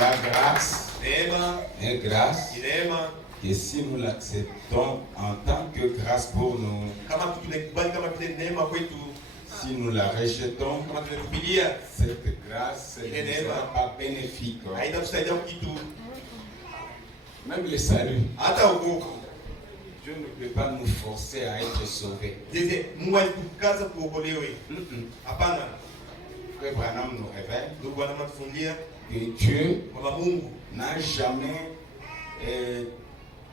la grâce neema, est grâce. neema. Et si nous l'acceptons en tant que grâce pour nous, Kama tunakubali kama vile neema kwetu, si nous la rejetons, kama tunatupilia, cette grâce ne sera pas bénéfique. haitatusaidia kitu. Même le salut, Hata wokovu. Dieu ne peut pas nous forcer à être sauvés. Je Mungu alitukaza kuokolewe. Hapana. Frère Branham nous révèle Ndugu anatufungia que Dieu kwamba Mungu n'a jamais,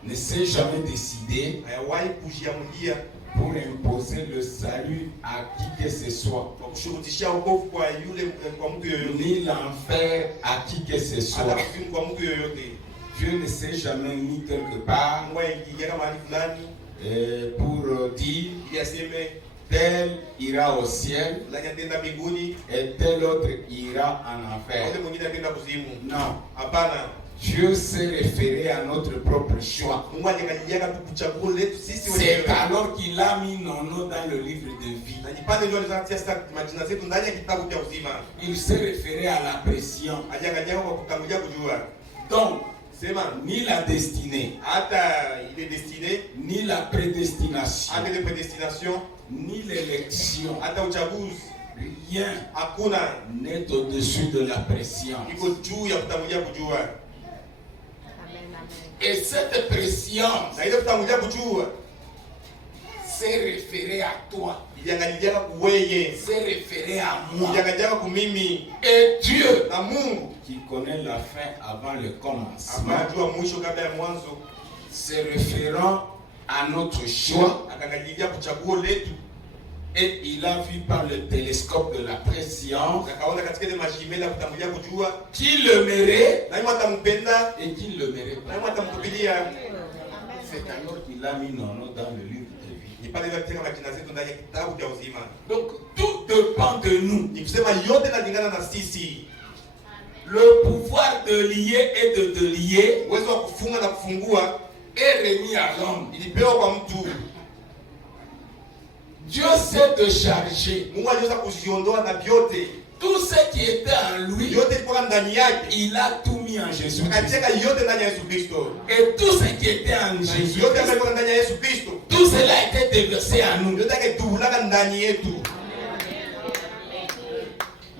ne s'est jamais décidé hayawahi kujiamulia pour imposer le salut à qui que ce soit, kwa kushurutishia wokovu kwa yule kwa mtu yoyote, ni l'enfer à qui que ce hata soit. kuzimu kwa mtu yoyote. Dieu ne s'est jamais mis quelque part Mungu aingia mahali fulani pour dire ili aseme tel ira au ciel fulani atenda mbinguni et tel autre ira en yule enfer. mwingine atenda kuzimu. Non, Hapana. Dieu s'est référé à notre propre choix. Mungu aliangalia tu chaguo letu sisi C'est wenyewe. alors qu'il a mis nos noms dans le livre de vie. Na nipande ndio alizotia sasa majina zetu ndani ya kitabu cha uzima. Il s'est référé à la pression. Aliangalia kwa kutangulia kujua. Donc, Sema ni la destinée, hata ile destinée, ni la prédestination, hata ile prédestination, ni l'élection, hata uchaguzi, rien hakuna n'est au-dessus de la pression. iko juu ya kutangulia kujua. Et cette pression Na ile kutangulia kujua s'est référée à toi, iliangalia kuweye, s'est référée à moi. iliangalia kwa mimi. Et Dieu, Na Mungu qui connaît la fin avant le commencement, anajua mwisho kabla ya mwanzo, se référant à notre choix, akaangalia kuchaguo letu, et il a vu par le télescope de la pression akaona katika ile majimela kutangulia kujua qui le mérite na yeye atampenda, et qui ne le mérite na pas. yeye atamkubilia. C'est alors qu'il a mis nos noms dans le livre de vie. Ni pale katika majina zetu ndani ya kitabu cha uzima. Donc tout dépend de nous. Ni kusema yote inalingana na sisi. Le pouvoir de lier et de délier Uwezo wa kufunga na kufungua est remis à l'homme. ilipewa kwa mtu. Dieu s'est déchargé. Mungu aliweza kujiondoa na vyote. Tout ce qui était en lui, Yote ilikuwa ndani yake. il a tout mis en Jésus. Akacheka yote ndani ya Yesu Kristo. Et tout ce qui était en Jésus, Yote ambayo ilikuwa ndani ya Yesu Kristo. tout cela a été déversé à nous. Yote akitulaka ndani yetu.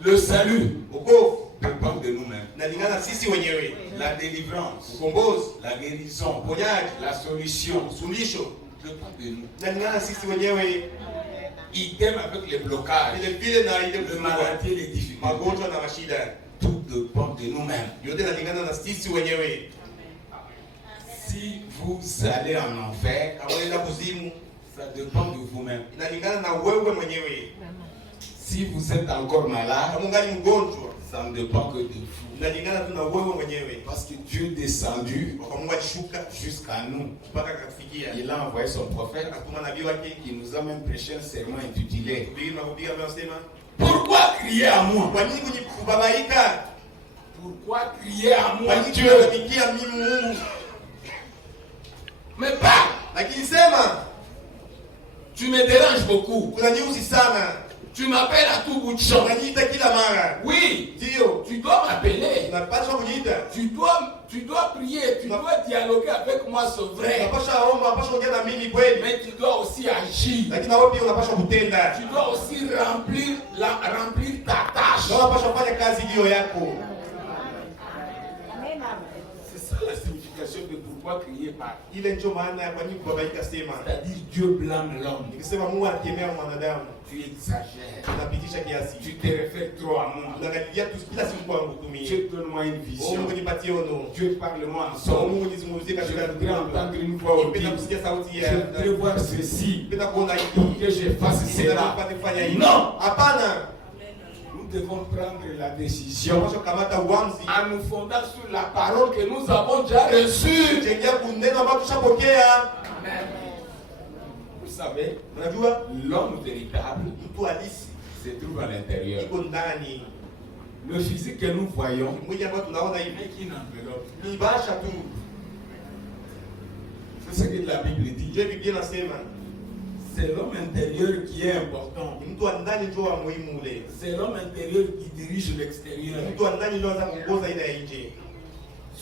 Le salut Wokovu dépend de nous-mêmes. inalingana sisi wenyewe. La délivrance, Ukombozi, la guérison, uponyaji, la solution suluhisho dépend de nous. inalingana sisi wenyewe. Idem avec les blocages, Vile vile na ile le maladie et les difficultés. magonjwa na mashida. Tout dépend de nous-mêmes. Yote inalingana na sisi wenyewe. Si vous allez en enfer, Kama unaenda kuzimu, ça dépend de vous-même. inalingana na wewe mwenyewe. Si vous êtes encore malade, Kama ungali mgonjwa, ça ne dépend que de vous. inalingana tu na wewe mwenyewe. Parce que Dieu est descendu Kwa Mungu alishuka jusqu'à nous. mpaka akatufikia. Il a envoyé son prophète Akatuma nabii wake qui nous a même prêché un sermon intitulé kuhubiri mahubiri ambayo anasema, Pourquoi crier à moi? kwa nini kubabaika? Pourquoi crier à Kwa moi nini Dieu? kubabakia mimi Mungu? Mais pas, Lakini sema, tu me déranges beaucoup. unaniuzi sana. Tu m'appelles à tout bout de champ. Unaniita kila mara. Oui, Ndio, tu dois m'appeler. unapaswa kuniita. Tu dois prier, tu dois dialoguer avec moi, c'est vrai. Unapaswa omba, unapaswa ongea na mimi kweli. Mais tu dois aussi agir. Lakini na wewe pia unapaswa kutenda. Tu dois aussi remplir ta tâche. Na unapaswa kufanya kazi iliyo yako. C'est ça la signification de pourquoi crier pas. Ile ndio maana ya kwa nini kubabaika sema. C'est-à-dire Dieu blâme l'homme. Nikisema Mungu anakemea mwanadamu, Tu exagères. unapitisha kiasi. Tu te réfères trop à moi. Unaangalia tu kila siku kwangu tumie. Dieu donne-moi une Oh vision. Mungu nipatie ono. Dieu parle-moi en Oh somme. Mungu nizungumzie Je katika voudrais ndoto. entendre une voix Nipenda audible. kusikia sauti ya. Je voudrais voir ceci. Nipenda kuona Pour hiki. que je fasse Nipenda cela. nipate kufanya hivi. Non. Hapana. Nous devons prendre la décision Tunapaswa kukamata uamuzi. en nous fondant sur la parole que nous avons déjà reçue. Jengea kuneno ambao tushapokea. Vous savez, Unajua l'homme véritable mtu halisi se trouve à l'intérieur. iko ndani. Le physique que nous voyons Mwili ambao tunaona hivi n'est qu'une enveloppe. ni basha tu. C'est ce que la Bible dit. Je Biblia inasema C'est l'homme intérieur qui est important. ni mtu wa ndani ndio wa muhimu ule. C'est l'homme intérieur qui dirige Ni l'extérieur. mtu wa ndani ndio anaweza kuongoza ile ya nje.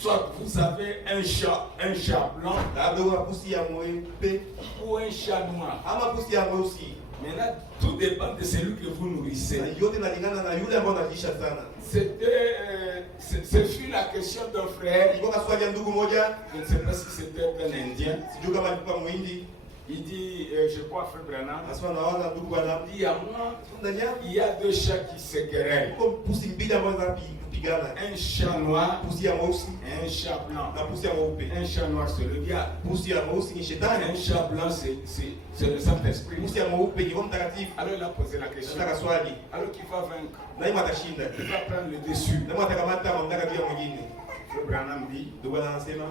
Soit vous avez un chat blanc labda una pusi ya mweupe ou un chat noir. ama pusi ya mweusi. Maintenant, tout dépend de celui que vous nourrissez. Na yote inalingana na yule ambaye analisha sana. Ce fut la question d'un frère. Ilikuwa swali ya ndugu moja, Je ne sais pas si c'était un Indien. sijui kama alikuwa Muhindi. Il dit, je crois, frère Branham, Anasema naona ndugu bwana, il dit à moi, ndani yako il y a deux chats qui se querellent. iko pusi mbili ambazo zinapigana. Un chat noir Pusi ya mweusi et un chat blanc. na pusi ya mweupe. Un chat noir, c'est le diable. Pusi ya mweusi ni shetani. Un chat blanc, c'est le Saint-Esprit. Pusi ya mweupe ni Roho Mtakatifu. Alors il a posé la question. Nataka swali. Alors qui va vaincre? Na yeye atashinda. Qui va prendre le dessus? Na yeye atakamata mamlaka juu ya mwingine. Le Branham dit, Ndugu anasema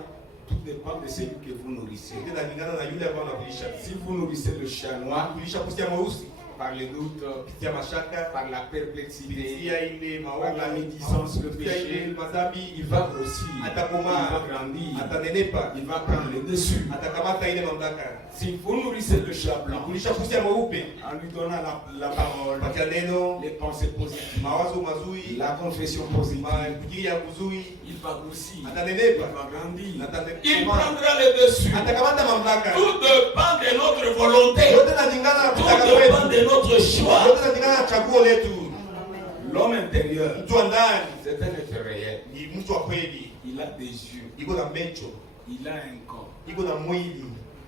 tout dépend de celui que vous nourrissez. yote inalingana na yule ambaye anakulisha. Si vous nourrissez le chat noir, Kulisha pusi ya mweusi par le doute, kupitia mashaka, par la perplexité, kupitia ile par maovu, la médisance, le kupitia ile péché, madhambi, il va grossir, il atakomaa, va grandir, atanenepa, il va prendre le dessus. atakamata ile mamlaka. Si vous nourrissez le chat blanc, Kulisha pusi ya mweupe, en lui donnant la parole, patia neno, les pensées positives, mawazo mazuri, la confession positive, mahubiri ya kuzuri, il va grossir, il atanenepa, va grandir, il atanenepa, prendra le dessus. atakamata mamlaka. Tout dépend de notre volonté, Yote inalingana na tout kutaka dépend kwetu. de notre choix. Yote inalingana na chaguo letu. L'homme intérieur, Mtu wa ndani c'est un être réel. ni mtu wa kweli, Il a des yeux, iko na macho, il a un corps. iko na mwili,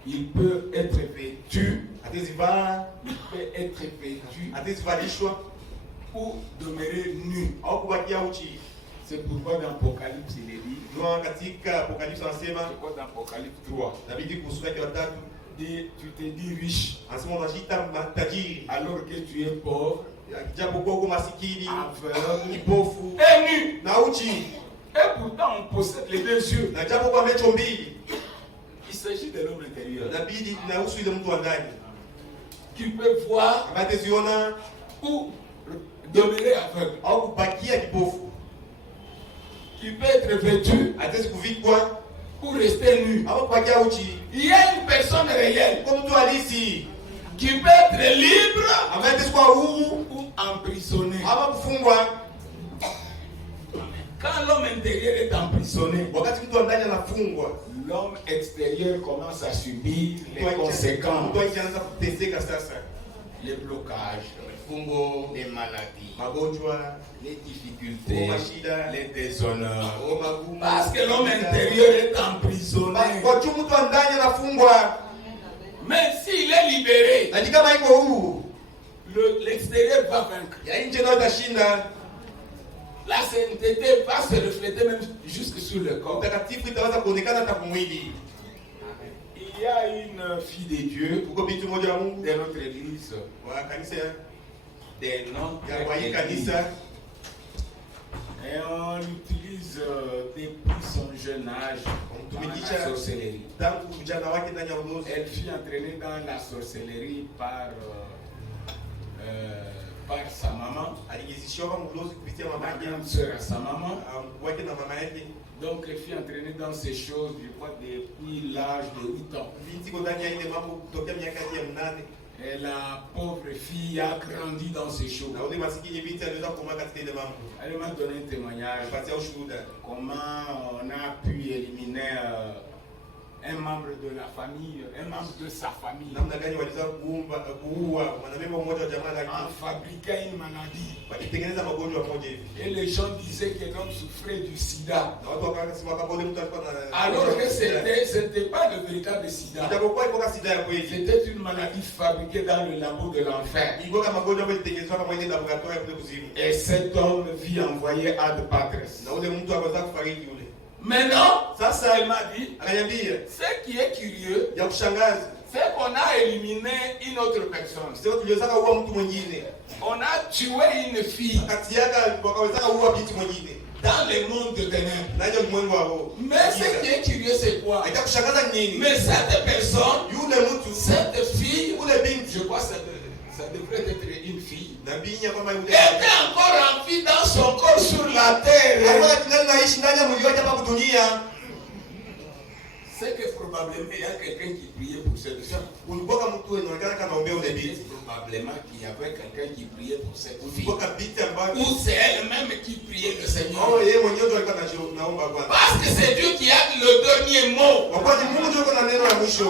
Il peut être vêtu, atazivaa, il peut être vêtu atazivalishwa ou demeurer nu. au kubakia uchi. C'est pourquoi dans Apocalypse il est dit, Ndio katika Apokalipsi anasema, je crois dans Apocalypse 3, inabidi kuhusu yake watatu, tu te dis riche anasema unajiita matajiri alors que tu es pauvre, japokuwa uko masikini, aveugle kipofu et nu. na uchi, Et pourtant on possède les deux yeux. na japokuwa macho mbili. Il s'agit de l'homme intérieur Inabidi inahusu ile mtu wa ndani qui peut voir ambaye ataziona ou demeurer aveugle, au kubakia kipofu, qui peut être vêtu atawezi kuvikwa ou rester nu. au kubakia uchi. Il y a une personne réelle Kwa mtu halisi qui peut être libre ambaye atawezi kuwa huru ou emprisonné. ama kufungwa. Quand l'homme intérieur est emprisonné, Wakati mtu wa ndani anafungwa, l'homme extérieur commence à subir les mtu conséquences, anaanza kuteseka sasa. les blocages, Fungo, les maladies, magonjwa, les difficultés, mashida, les déshonneurs. magumu. Parce que l'homme intérieur est emprisonné. Kwa juu mtu wa ndani anafungwa, Mais s'il est libéré, na kama iko huru, l'extérieur va vaincre. ya nje nayo itashinda. La sainteté va se refléter même jusque sur le corps. Utakatifu itaweza kuonekana hata kumwili. Il y a une fille de Dieu Uko binti mmoja wa Mungu de notre église, wa kanisa des noms ya wa hii kanisa, et on l'utilise depuis son jeune âge dans la sorcellerie. tangu vijana wake ndani ya ulozi. Elle fut entraînée dans la sorcellerie par sa maman, Aligizishwa kama ulozi kupitia mama ma yake, grande sœur à sa maman. wake na mama yake. Donc elle fut entraînée dans ces choses, je crois, depuis l'âge de 8 ans. Binti iko ndani ya ile mambo kutokea miaka ya 8. Et la pauvre fille a grandi dans ces choses. Na ule masikini binti aliweza kukomaa katika ile mambo. Elle m'a donné un témoignage. Alipatia ushuhuda Comment on a pu éliminer un membre de la famille, un membre de sa famille, namna gani waliweza kuua mwanamemba mmoja wa jamaa en lake, fabriquant une maladie. wakitengeneza magonjwa moja hivi. Et les gens disaient que l'homme souffrait du sida. Na watu wakasema kama ule mtu alikuwa na Alors que c'était pas le véritable sida. japokuwa iko sida ya kweli, C'était une maladie fabriquée dans le labo de l'enfer. ilikuwa kama magonjwa ambayo ilitengenezwa kama ile laboratoire ya kule kuzimu. Et cet homme vit envoyé ad patres. Na ule mtu akaweza kufariki ule. Maintenant, Sasa elle m'a dit, akaniambia ce qui est curieux, ya kushangaza, c'est qu'on a éliminé une autre personne. sio tuliweza kuua mtu mwingine. On a tué une fille Kati yake wakaweza kuua binti mwingine. dans le monde de ténèbres. Na hiyo ulimwengu wa roho. Mais ce qui est curieux, c'est quoi? Aita kushangaza nini? Mais cette personne, Yule mtu, cette fille, ule binti, je crois que ça devrait être une fille, na binya kama yule. était encore en vie dans son corps sur la terre. Alikuwa tunaishi ndani ya mwili wake hapa dunia. c'est que probablement il y a quelqu'un qui priait pour cette fille. Ulikuwa mtu anaonekana kana ombea ule binti. Probablement qu'il y avait quelqu'un qui priait pour cette fille. Ulikuwa binti ambaye Ou c'est elle-même qui priait le Seigneur. oh yeye mwenyewe ndo alikuwa anaomba Bwana. Parce que c'est Dieu qui a le dernier mot. Wakati Mungu ndio kuna neno la mwisho.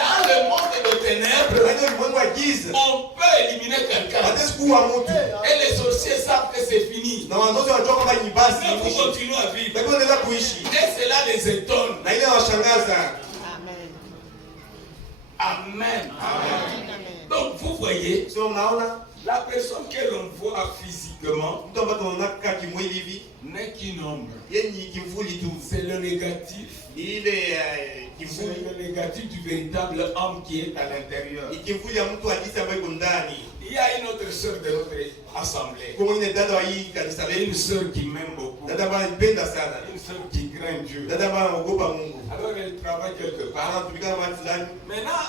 Dans le monde de ténèbres, on peut éliminer quelqu'un. Et les sorciers savent que c'est fini. Mais vous continuez à vivre. Et cela les étonne. Amen. Amen. Donc vous voyez, la personne que l'on voit physiquement n'est qu'une ombre. C'est le négatif. C'est le négatif du véritable homme qui est à l'intérieur. Il y a une autre sœur de notre assemblée. Une sœur qui m'aime beaucoup. Une sœur qui craint Dieu. Alors elle travaille quelque part. Maintenant,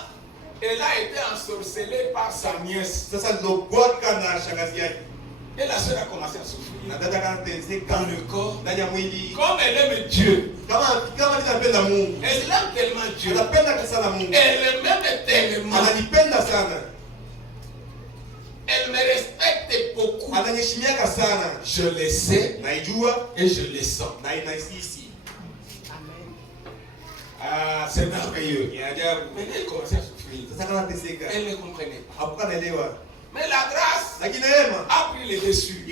elle a été ensorcelée par sa nièce. Et la sœur a commencé à souffrir dans le corps. Comme elle aime Dieu. Elle aime tellement Dieu. Elle m'aime tellement. Elle me respecte beaucoup. Je le sais et je le sens. Ah, c'est merveilleux. Mais elle commençait à souffrir. Elle ne comprenait pas. Mais la grâce a pris le dessus.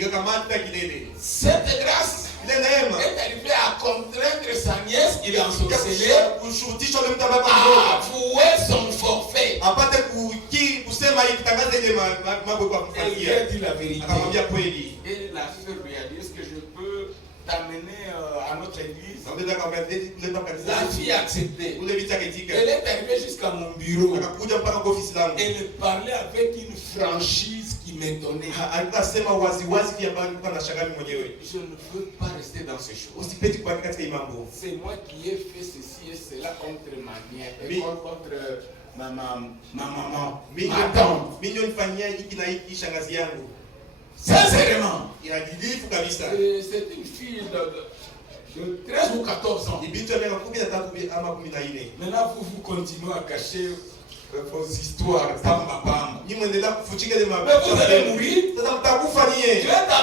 Cette grâce est arrivée à contraindre sa nièce qui l'a ensorcelée à avouer son forfait. Elle lui a dit la vérité. Et la sœur lui a dit, est-ce que je peux t'amener à notre église? La fille a accepté. Elle est arrivée jusqu'à mon bureau. Elle parlait avec une franchise qui m'étonnait. Je ne veux pas rester dans ces choses. C'est moi qui ai fait ceci et cela contre ma nièce et contre ma maman, ma tante. Sincèrement, c'est une fille de 13 ou 14 ans. Maintenant, vous continuez à cacher vos histoires. Mais vous allez mourir. Tu es en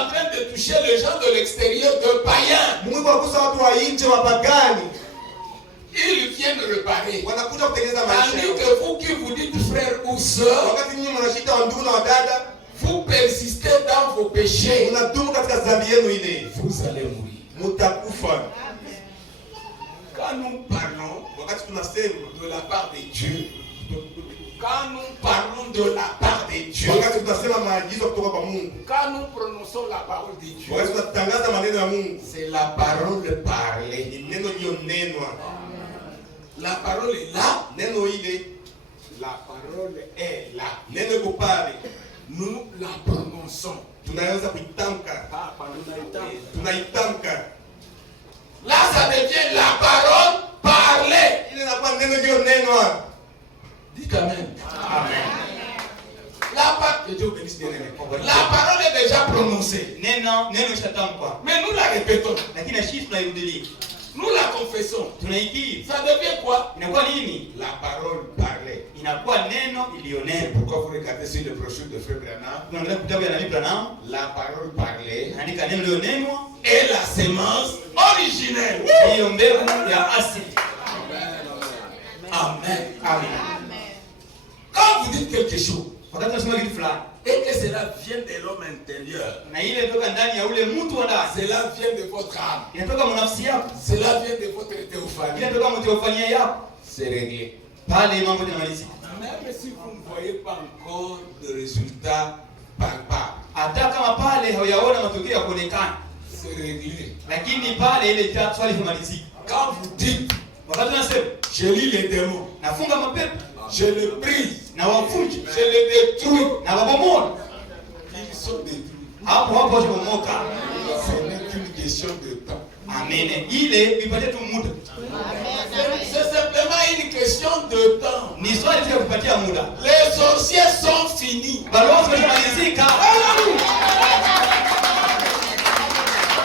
train de toucher les gens de l'extérieur, de païens. Ils viennent réparer. Tandis que vous qui vous dites frère ou soeur, vous persistez dans vos péchés. Vous allez mourir. Quand nous parlons de la part de Dieu, quand nous parlons de la part de Dieu, quand nous prononçons la parole de Dieu, c'est la parole parlée. La parole est là. La parole est là. Nous la prononçons. Là, ça devient la parole parlée. Dites Amen. Amen. La parole est déjà prononcée. Mais nous la répétons. Nous la confessons. Ça devient quoi? La parole parlée. C'est pourquoi vous regardez sur le brochure de Frère Branham. La parole parlée est la sémence originelle. Amen. Amen. Quand vous dites quelque chose et que cela vient de l'homme intérieur, cela vient de votre âme, cela vient de votre théophanie, c'est réglé. Même si vous ne voyez pas encore de résultats palpables, c'est réglé. Quand vous dites, je lis les démons, je les brise, je les détruis, ils sont détruits. Ce n'est qu'une question de temps. Amen. C'est simplement une question de temps. Les sorciers sont finis.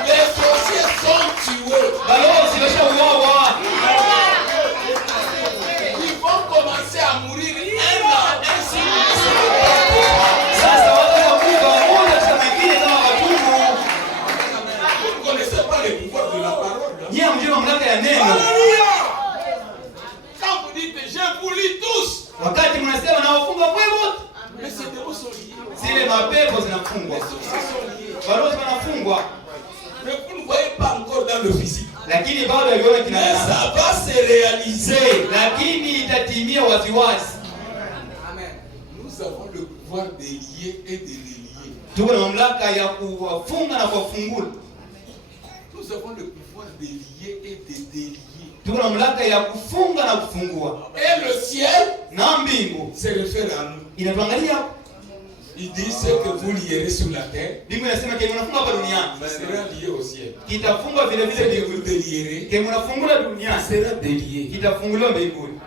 Les sorciers sont tués. dans le physique. Lakini bado aliona kina Mais ça va se réaliser. lakini itatimia waziwazi. Amen. Nous avons le pouvoir de lier et de délier. Tuko na mamlaka ya kuwafunga na kuwafungula. Nous avons le pouvoir de lier et de délier. Tuko na mamlaka ya kufunga na kufungua. Et le ciel Na mbingu se réfère à nous. inatuangalia. Il dit ce que vous lierez sur la terre Mbingu inasema kile mnafunga hapa duniani sera lié au ciel. kitafungwa vile Ce vile que vous mbinguni. délierez Kile mnafungula duniani sera délié. kitafunguliwa mbinguni.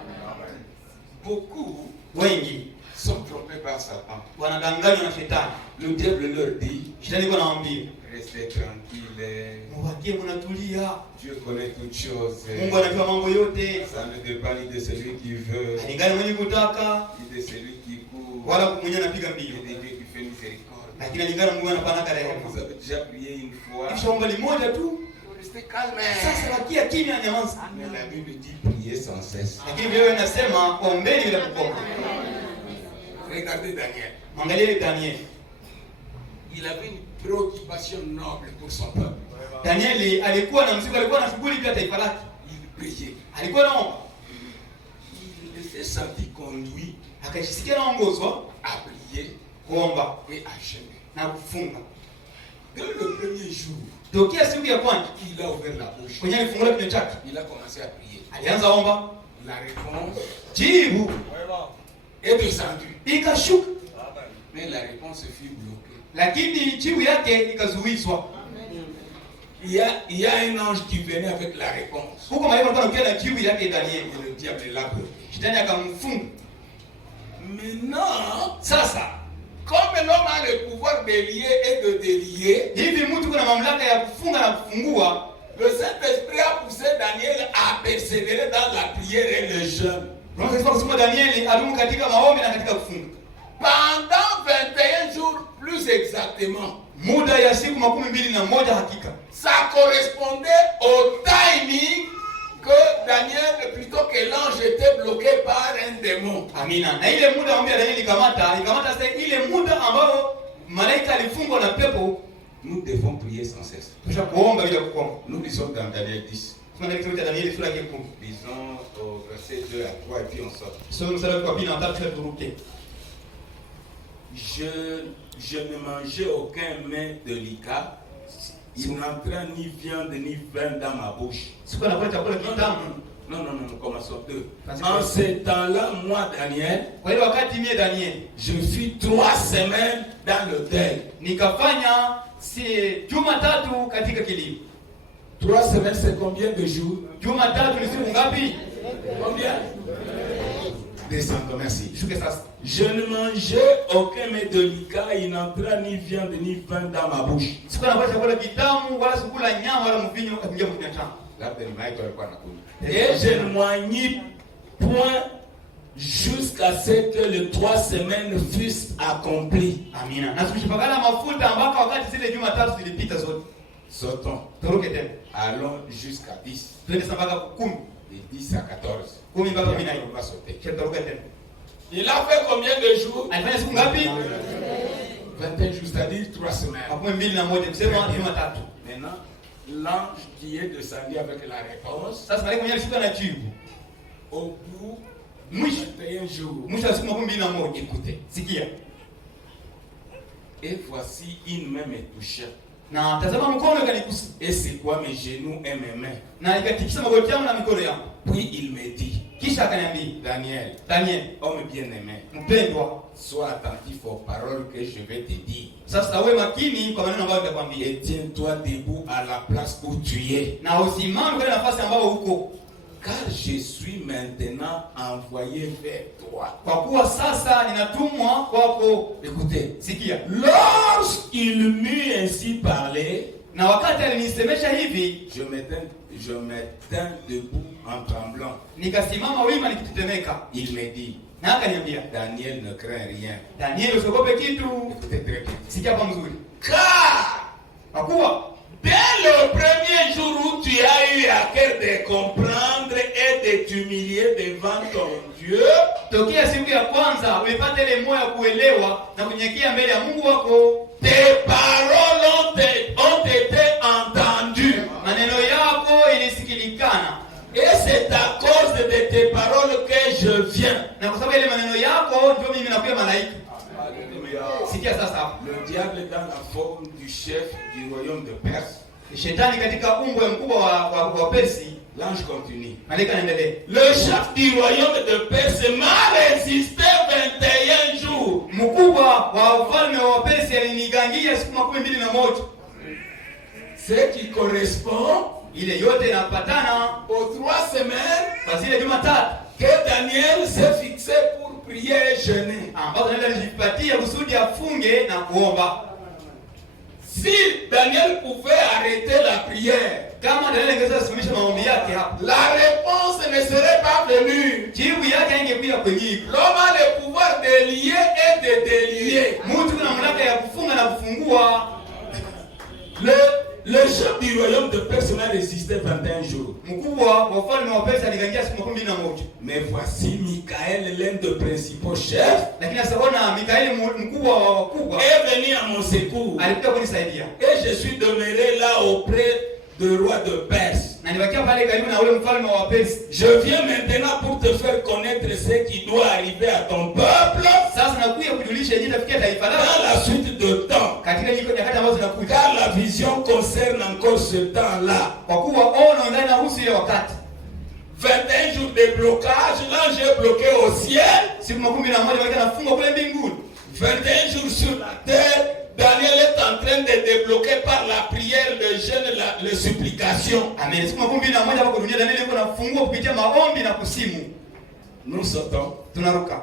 Beaucoup Wengi sont trompés par Satan. wanadanganywa na shetani. Le diable leur dit, Shetani iko nawaambia, restez tranquille. mwakie mnatulia. Dieu connaît toutes choses. Mungu anajua mambo yote. Ça ne dépend ni de celui qui veut, Alingana mwenye kutaka ni de celui qui court, wala mwenye anapiga ni mbio. de Dieu qui fait miséricorde. Lakini alingana Mungu anapana Vous rehema. avez déjà prié une fois. Kisha omba limoja tu. Restez calme. Sasa bakia kimya nyamaza. Mais la Bible dit prier sans cesse. Lakini Biblia inasema ombeni bila kukoma. Regardez Daniel. Angalia Daniel. Il avait une préoccupation noble pour son peuple. Danieli alikuwa na mzigo, alikuwa na shughuli kwa taifa lake. Il priait. Alikuwa naomba. Il s'est senti conduit Akajisikia naongozwa à prier kuomba et à jeûner. na kufunga. Dès le premier jour, Tokea siku ya kwanza il a ouvert la bouche. kwenye alifungula kinywa chake, Il a commencé à prier. alianza omba, La réponse jibu est descendue. ikashuka, Mais la réponse fut bloquée. lakini jibu yake ikazuizwa. Il y a un ange qui venait avec la réponse. Huko malaika alikuwa anakuja na jibu yake Danieli. Et le diable l'a bloqué. Shetani akamfunga. Maintenant, Sasa comme l'homme a le pouvoir de lier et de délier, hivi mtu kuna mamlaka ya kufunga na kufungua. le Saint-Esprit a poussé Daniel à persévérer dans la prière et le jeûne. Unaweza kusema Danieli adumu katika maombi na katika kufunga. Pendant 21 jours, plus exactement. Muda ya siku 21 hakika. Ça correspondait au timing que Daniel, plutôt que l'ange était bloqué par un démon. Amina. Na ile muda ambao Danieli ikamata sasa ile muda ambao malaika alifungwa na pepo. Nous devons prier sans cesse. Kisha kuomba bila kukoma. Nous lisons dans Daniel 10. Tunataka kitabu cha Danieli sura ya 10. Lisons au verset 2 à 3 et puis on sort. Soma mstari wa 2 na 3 turuke. Je ne mangeais aucun mets délicat. Il n'entra ni viande ni vin dans ma bouche. Siku anakula chakula kitamu. Non, commençons 2. En ce temps-là, moi, Daniel, Kwa hiyo wakati mie Danieli je fus 3 semaines dans le deuil. nikafanya juma tatu katika kilimo. 3 semaines, c'est combien de jours? Juma tatu ni siku ngapi? Combien? Descendons, merci. Shuke sasa. Je ne mangeais aucun mets délicat, il n'entra ni viande ni vin dans ma bouche. Siku anakula chakula kitamu wala sikula nyama wala mvinyo akaingia mkinywa changu. Et je ne m'ennuie point jusqu'à ce que les 3 semaines fussent accomplies. Amina. Na tukishapakana mafuta mpaka wakati zile juma tatu zilipita zote. Sautons. Turuke tena. Allons jusqu'à 10. Twende mpaka 10. De 10 à 14. 10 mpaka 14. On va sauter. Turuke tena. Il a fait combien de jours? Alifanya siku ngapi? 21 jours, c'est-à-dire 3 semaines. Makumi mbili na moja, msema juma tatu. Maintenant, l'ange qui est descendu avec la réponse, Sasa malaika mwenyewe alishuka na jibu. au bout de Mwisho 21 jours, mwisho wa siku 21. écoutez. Sikia. Et voici une main me touchait. Na tazama mkono ukanigusa. Et c'est quoi mes genoux et mes mains? Na ikatikisa magoti yangu na mikono yangu. Puis il me dit, Kisha akaniambia, Daniel, Daniel, homme bien-aimé, mpendwa, sois attentif aux paroles que je vais te dire. sasa uwe makini kwa maneno ambayo nitakwambia. Et tiens-toi debout à la place où tu es. Na usimame kwa nafasi ambayo uko. Car je suis maintenant envoyé vers toi. Kwa kuwa sasa ninatumwa kwako. Écoutez, Sikia. lorsqu'il m'eut ainsi parlé, Na wakati alinisemesha hivi, je m'éteins debout en tremblant. nikasimama wima nikitetemeka. Il me dit, Na akaniambia, Daniel, ne crains rien. Daniel, usiogope kitu. Écoutez très bien. Sikia hapa mzuri. Car Kwa kuwa dès le premier jour où tu as eu à cœur de comprendre et de t'humilier devant ton Dieu, tokea siku ya kwanza umepata ile moyo ya kuelewa na kunyenyekea mbele ya Mungu wako, tes paroles ont été entendues. maneno yako tes paroles que je viens. Na kwa sababu ile maneno yako ndio mimi nakuwa malaika. Sikia sasa. Le diable est dans la forme du chef du royaume de Perse. Shetani katika umbo ya mkubwa wa Persi. L'ange continue. Malaika anaendelea. Le chef du royaume de Perse m'a résisté 21 jours. Mkubwa wa ufalme wa Persi alinigangia siku 21. Ce qui correspond ile yote inapatana aux 3 semaines kwa zile Jumatatu que Daniel s'est fixé pour prier et jeûner. Ambapo Daniel alijipatia kusudi afunge na kuomba. Si Daniel pouvait arrêter la prière, kama Daniel angeweza kusimamisha maombi yake hapo, la réponse ne serait pas venue. Jibu yake ingekuja kwenye. L'homme a le pouvoir de lier et de délier. Mtu kuna mamlaka ya kufunga na kufungua. Le chef du royaume de Perse n'a résisté 21 jours. Mkubwa wa ufalme wa Perse aligangia siku 21. Mais voici Michael, l'un des principaux chefs, lakini sasa ona Mikaeli mkubwa wa wakubwa est venu à mon secours. Alikuja kunisaidia. Et je suis demeuré là auprès du roi de Perse. Na nibakia pale karibu na ule mfalme wa Perse. Je viens maintenant pour te faire connaître ce qui doit arriver à ton peuple. Sasa nakuja kujulisha yeye tafikia taifa lako. Dans la suite de temps. Katika nyakati ambazo zinakuja. Car la vision concerne encore ce temps-là. Kwa kuwa ono ndani na husu ile wakati. 21 jours de blocage, l'ange est bloqué au ciel. Siku 11 wake anafunga kule mbinguni. 21 jours sur la terre. Daniel est en train de débloquer par la prière, le jeûne, les supplications. Amen. Siku 11 hapo dunia Daniel yuko anafungua kupitia maombi na kusimu. Nous sautons. Tunaruka.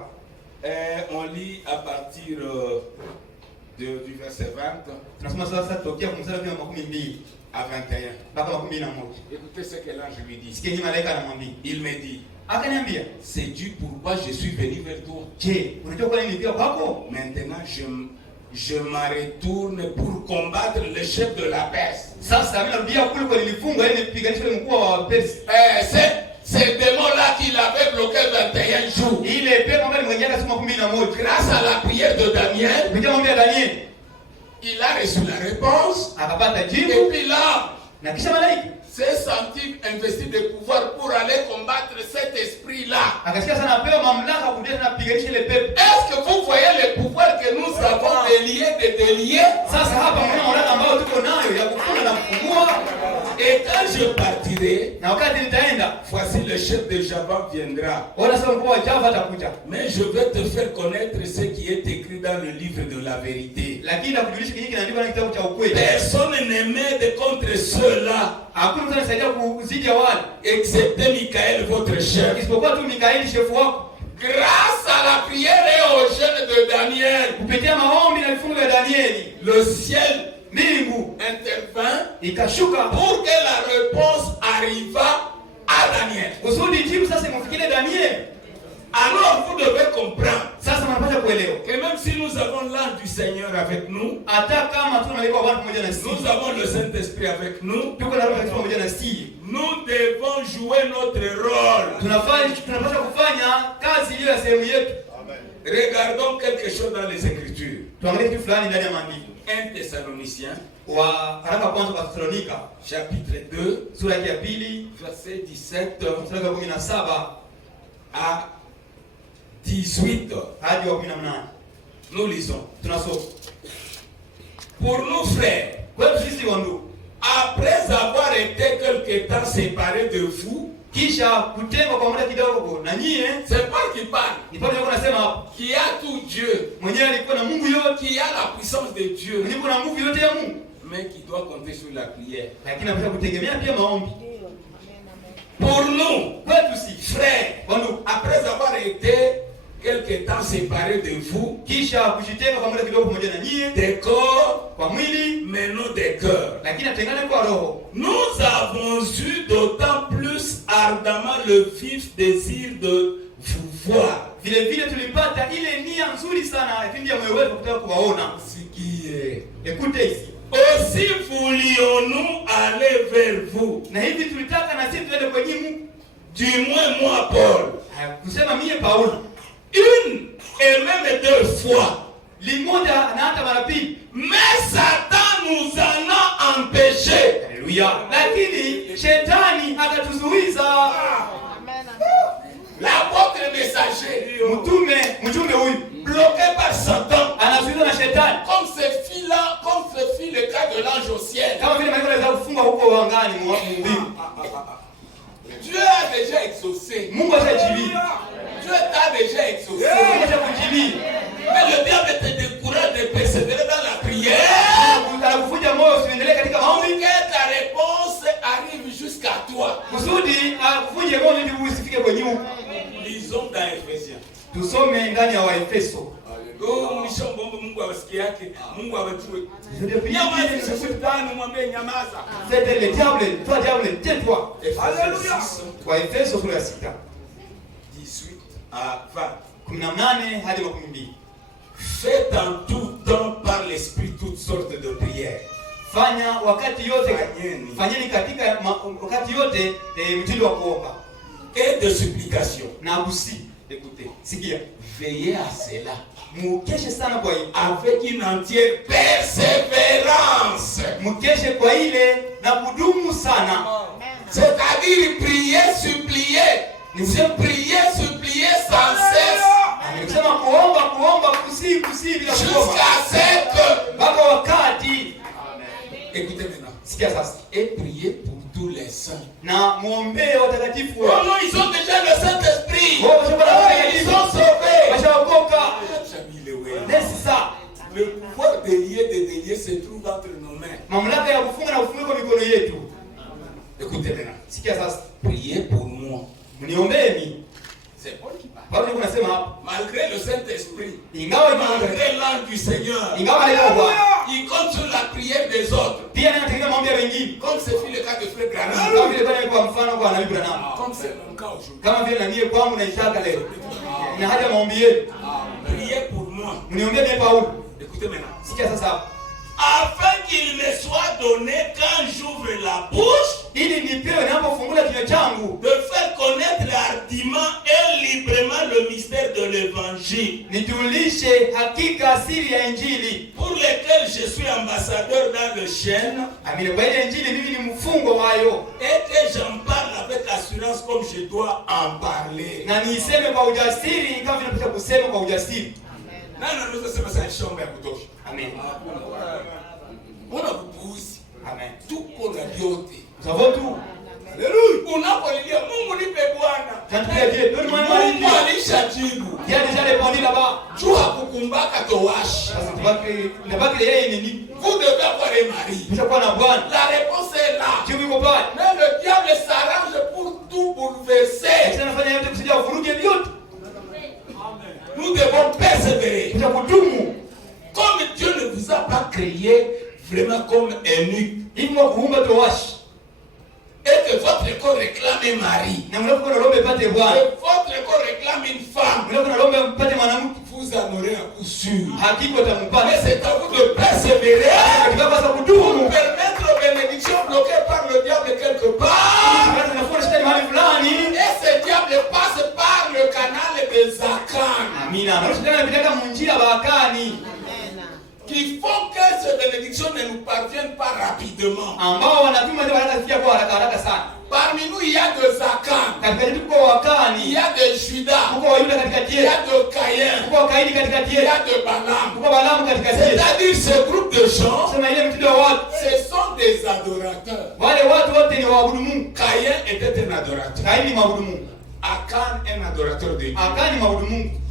On lit à partir du verset 20. Tunasoma sasa tokea kumsala kwa 12 à 21. Mpaka 11. Écoutez ce que l'ange lui dit. Sikia malaika anamwambia. Il me dit. Akaniambia, c'est Dieu pourquoi je suis venu vers toi. Je, unajua kwa nini nilikuja kwako? Maintenant je me retourne pour combattre le chef de la Perse. Sasa mimi narudia kule kwa nilifunga ili nipiganishe yule mkuu wa Perse. C'est démon-là qui l'avait bloqué 21 jours. Ile pepo ambayo ilimwingia siku 11. Grâce à la prière de Daniel, kupitia maombi ya Daniel, il a reçu la réponse. Akapata jibu. Et puis là, na kisha malaika s'est senti investi de pouvoir pour aller combattre cet esprit-là. Akasikia sana apewa mamlaka kuendelea na kupiganisha ile pepo. Est-ce que vous voyez le pouvoir que nous avons de lier, de délier? Sasa hapa mwana mamlaka ambayo tuko nayo ya kufunga na kufungua. Et quand je partirai, na wakati nitaenda, voici le chef de Java viendra. Ona sasa mkuu wa Java atakuja. Mais je vais te faire connaître ce qui est écrit dans le livre de la vérité. Lakini nakujulisha kile kinaandikwa na kitabu cha ukweli. Personne ne m'aide contre ceux-là. Hakuna mtu anasaidia kuzidi wale, excepté Michael votre chef. Isipokuwa tu Mikaeli shefu wako. Grâce à la prière et au jeûne de Daniel, kupitia maombi na vifungo vya Danieli, le ciel mbingu intervint ikashuka pour que la réponse arriva à Daniel. Kusudi jibu sasa imfikie Daniel. Alors vous devez comprendre. Sasa mnapaswa kuelewa que même si nous avons l'ange du Seigneur avec nous, hata kama tunalikuwa watu pamoja na sisi, nous avons le Saint-Esprit avec nous, tuko na Roho pamoja na sisi, nous devons jouer notre rôle. Tunapaswa kufanya kazi ile ya sehemu yetu. Amen. Regardons quelque chose dans les Écritures. Tuangalie kitu fulani ndani ya maandiko. 1 Thessaloniciens wa haraka kwanza kwa Thessalonika chapitre 2 sura ya 2 verset 17 mstari wa 17 à 18 hadi wa 18. Nous lisons. Tunasoma. Pour nous frères, kwetu sisi wandugu, après avoir été quelque temps séparés de vous, kisha kutengwa kwa muda kidogo na nyie, c'est pas qui parle, ni Paulo anasema hapo, qui a tout Dieu, mwenyewe alikuwa na Mungu yote, qui a la puissance de Dieu, mwenyewe kuna nguvu yote ya Mungu, mais qui doit compter sur la prière. Lakini anataka kutegemea pia maombi. Pour nous, kwetu si frères, après avoir été quelque temps séparés de vous, kisha kujitenga kwa muda kidogo pamoja na nyie, des corps kwa mwili, mais non des cœurs, lakini atengane kwa roho. Nous avons eu d'autant plus ardemment le vif désir de vous voir. Vile vile tulipata ile nia nzuri sana kipindi ya moyo wetu kutaka kuwaona. Sikie. Écoutez ici. Aussi voulions-nous aller vers vous. Na hivi tulitaka na sisi tuende kwenye Mungu. Du moins moi Paul. Kusema mie Paulo. Une et même deux fois. Limoja na hata mara pili. Mais Satan nous en a empêché. Alléluia. Lakini shetani akatuzuiza. Amen. le messager, mtume huyu bloqué par Satan, anazuiliwa na shetani, comme ce fut le cas de l'ange au ciel. kama vile malaika aliweza kufunga huko angani mbingu. Dieu a déjà exaucé. Mungu ashajibu. Dieu t'a déjà exaucé. Mungu ashakujibu. Mais le diable te décourage de persévérer dans la prière. Anakufunja moyo usiendelee katika maombi. Que ta réponse arrive jusqu'à toi. Kusudi akuvunje moyo ili usifike kwenye huko. Lisons dans Ephésiens. Tusome ndani ya Waefeso. Mungu awasikie yake, Mungu awajue. Nyamaza shetani, mwambie nyamaza. C'était le diable, toi diable, tais-toi. Alléluia. Waefeso sura ya 6. 18 à 20. 18 hadi 22. Faites en tout temps par l'esprit toutes sortes de prières. Fanya wakati yote, fanyeni katika wakati yote mtindo wa kuomba et de supplication. Na kusi. Écoutez, sikia, veillez à cela. Mukeshe sana kwa hili avec une entière persévérance. Mukeshe kwa ile na kudumu sana. C'est-à-dire prier, supplier. Prier, supplier sans cesse. Nikisema kuomba kusi bila kukoma. Jusqu'à ce que mpaka wakati. Écoutez maintenant. Sikia sasa. Et prier pour tous les saints. Na muombe watakatifu wote. Oh non, ils ont déjà le Saint-Esprit. Ils sont sauvés. Washaokoka. Laisse ça. Le pouvoir de délier se trouve entre nos mains. Mamlaka ya kufunga na kufunga mikono yetu. Écoutez maintenant. Sikia sasa. Priez pour moi. Mniombeeni. C'est Paul qui parle. Bado kunasema hapa. Malgré le Saint-Esprit. Malgré l'ange du Seigneur. Il compte sur la prière des autres. Pia anategemea maombi ya wengine. Comme ce fut le cas de Frère Branham. Kama vile bwana kwa mfano kwa Nabii Branham. Comme c'est mon cas aujourd'hui. Kama vile na mie kwangu naitaka leo. Na haja maombi yetu. Priez pour moi. Mniombee mimi Paulo. Écoutez maintenant. Sikia sasa. Afin qu'il me soit donné quand j'ouvre la bouche, ili nipewe ninapofungula kinywa changu, de faire connaître hardiment et librement le mystère de l'évangile, nijulishe hakika siri ya injili, pour lequel je suis ambassadeur dans le chêne. Amina. Kwa ile injili mimi ni mfungwa wayo, et que j'en parle avec assurance comme je dois en parler. Na niseme kwa ujasiri kama vile napaswa kusema kwa ujasiri. Nani anaweza sema sasa shamba ya kutosha? Amen. Ona kupuuzi. Amen. Tuko na vyote. Sababu tu. Haleluya. Unapolilia Mungu nipe Bwana. Mungu alishajibu. Yeye alisharepondi là-bas. Jua kukumbaka towashi. Sasa tubaki yeye ni nini? Vous devez avoir un mari. Mtakuwa na Bwana. La réponse est là. Dieu yuko pale. Mais le diable s'arrange pour tout bouleverser. Sasa nafanya yote kusija uvuruge vyote. Nous devons persévérer. Mtakudumu. Comme Dieu ne vous a pas créé vraiment comme eunuque. Ili kuumba towashi. Et que votre corps réclame un mari. Na mloko na lombe pate Bwana. Et votre corps réclame une femme. Mloko na lombe pate mwanamke. Vous en aurez un coup sûr. Hakika utampata. Mais c'est à vous de persévérer. Pour permettre aux bénédictions bloquées par le diable quelque part. Et ce diable passe par le canal des Zakan. Amina. Qui font que ces bénédictions ne nous parviennent pas rapidement. Parmi nous, il y a de Zakan. Il y a de Judas. Il y a de Caïn. Il y a de Balaam. C'est-à-dire ce groupe de gens, ce sont des adorateurs. Caïn était un adorateur. Akan un adorateur de Dieu.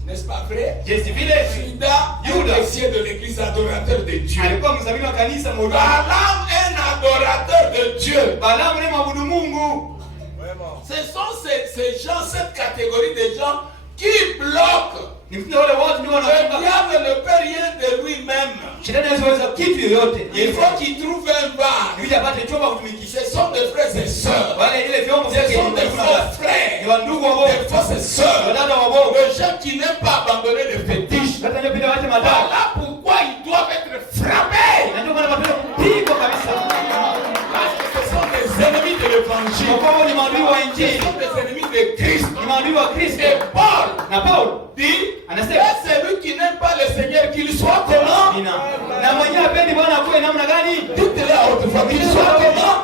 N'est-ce pas vrai? Judas, officier de l'église, adorateur de Dieu. Balaam, un adorateur de Dieu. Ce sont ces gens, cette catégorie de gens qui bloquent. Le diable ne peut rien de lui-même. Il faut qu'il trouve un bar. Ce sont des frères et sœurs. Ce sont des faux frères. Des fausses sœurs. Les gens qui n'aiment pas abandonner les fétiches. Voilà pourquoi ils doivent être frappés. Parce que ce sont des ennemis de l'évangile. Ce sont des ennemis de Christ. Et Paul dit, c'est lui qui n'aime pas le Seigneur, qu'il soit comment? Dites-le à votre famille, qu'il soit comment?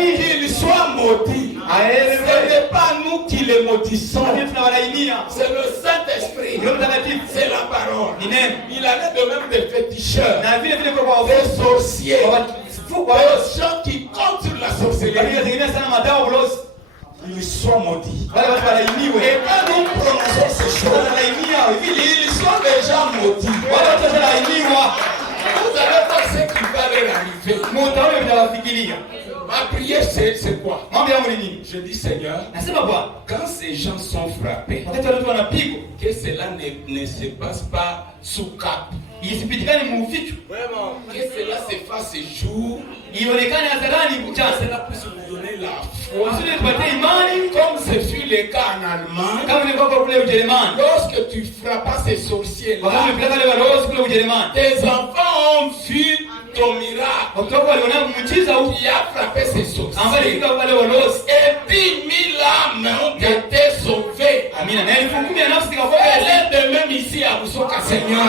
gani? Qu'il soit maudit. Ce n'est pas nous qui les maudissons. C'est le Saint-Esprit. C'est la parole. Il en est de même des féticheurs, des sorciers, des gens qui comptent sur la sorcellerie. Ils sont maudits. Et quand nous prononçons ces choses, ils sont déjà maudits. Vous allez voir ce qui va leur arriver. Ma prière, c'est quoi? Je dis, Seigneur, quand ces gens sont frappés, que cela ne se passe pas sous cap. Vraiment, que cela se fasse ce jour. Cela puisse vous donner la foi. Comme ce fut le cas en Allemagne. Lorsque tu frappas ces sorciers-là, tes enfants ont vu ton miracle qui a frappé ces sorciers. Et 10 000 âmes ont été sauvées. Elle est de même ici à Busoka, Seigneur.